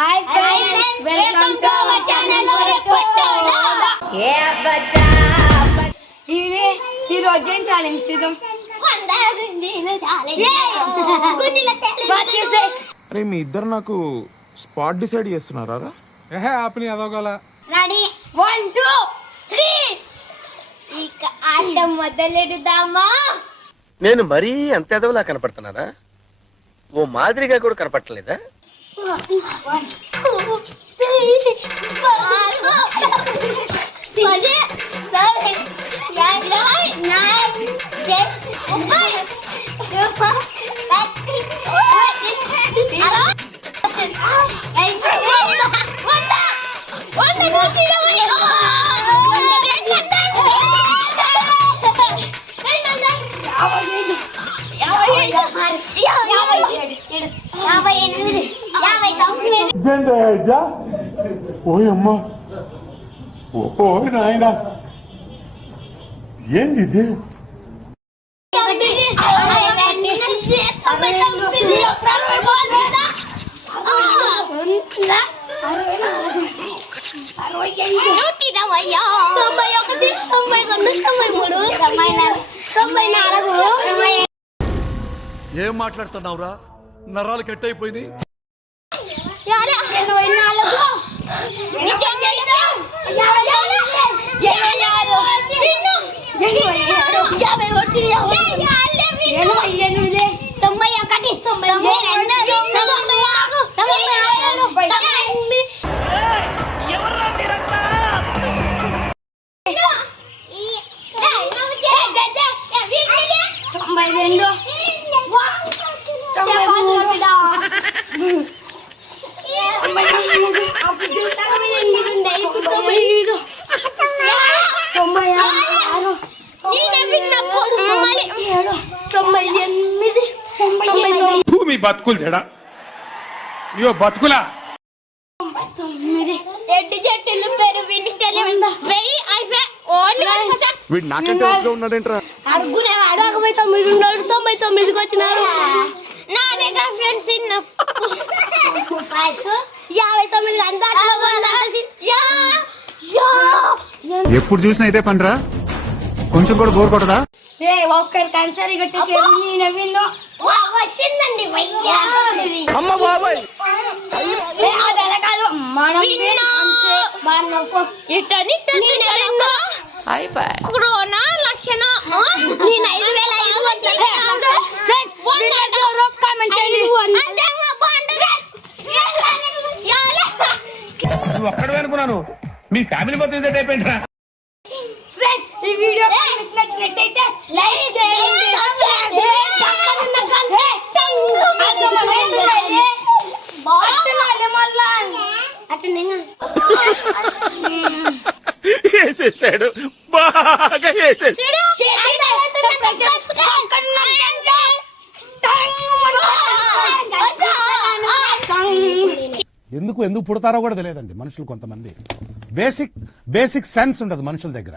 Hi friends welcome to our channel ఇది ఈ రోజు ఏం ఛాలెంజ్ చేద్దాం అరే మీ ఇద్దరు నాకు స్పాట్ డిసైడ్ చేస్తున్నారా? ఏహే ఆపని అదోగల రెడీ వన్ టూ త్రీ ఇక ఆట మొదలెడుదామా? నేను మరీ అంత ఎదవలా కనపడుతున్నారా ఓ మాదిరిగా కూడా కనపడలేదా పది ఇరవై నైన్ ముప్పై యాభై ఎనిమిది యాభై తొమ్మిది ఇదేంటి అయ్యా ఓయ్ ఓ నాయన ఏంది ఇది తొంభై ఒకటి తొంభై రెండు తొంభై మూడు తొంభై నాలుగు తొంభై నాలుగు ఏం మాట్లాడుతున్నావురా? నరాలు కట్ అయిపోయింది తొంభై ఒకటి తొంభై రెండు తొంభై నాలుగు తొంభై ఏడు తొంభై ఎనిమిది తొంభై రెండు తొంభై మూడు బతుకులు జడా. ఇయో బతుకులా. వీడు నాకంటే ఉన్నాడేంట్రా? అడుగునే తొమ్మిది ఉన్నాడు తొంభై తొమ్మిదికి వచ్చినారు. నానేగా ఫ్రెండ్స్ యాభై తొమ్మిది అంతా ఎప్పుడు చూసినా ఇదే పనిరా? కొంచెం కూడా బోర్ కొట్టదా? ఏ ఒక్కరి కన్సరిగా వచ్చేసి నేను విన్ను. వచ్చిందండి అమ్మ బాబాయ్. అది ఎలా కాదు. మనం ఇట్టని కరోనా లక్షణ. నేను ఐదు వేల ఐదు నువ్వు ఒక్కడే అనుకున్నాను. మీ ఫ్యామిలీ మొత్తం ఇదే టైప్ ఏంట్రా ఫ్రెండ్స్ ఈ వీడియో మీకు నచ్చినట్టయితే లైక్ చేయండి. చేయండి. వేసేసాడు బాగా వేసేసాడు ఎందుకు ఎందుకు పుడతారో కూడా తెలియదండి మనుషులు కొంతమంది. బేసిక్ బేసిక్ సెన్స్ ఉండదు మనుషుల దగ్గర.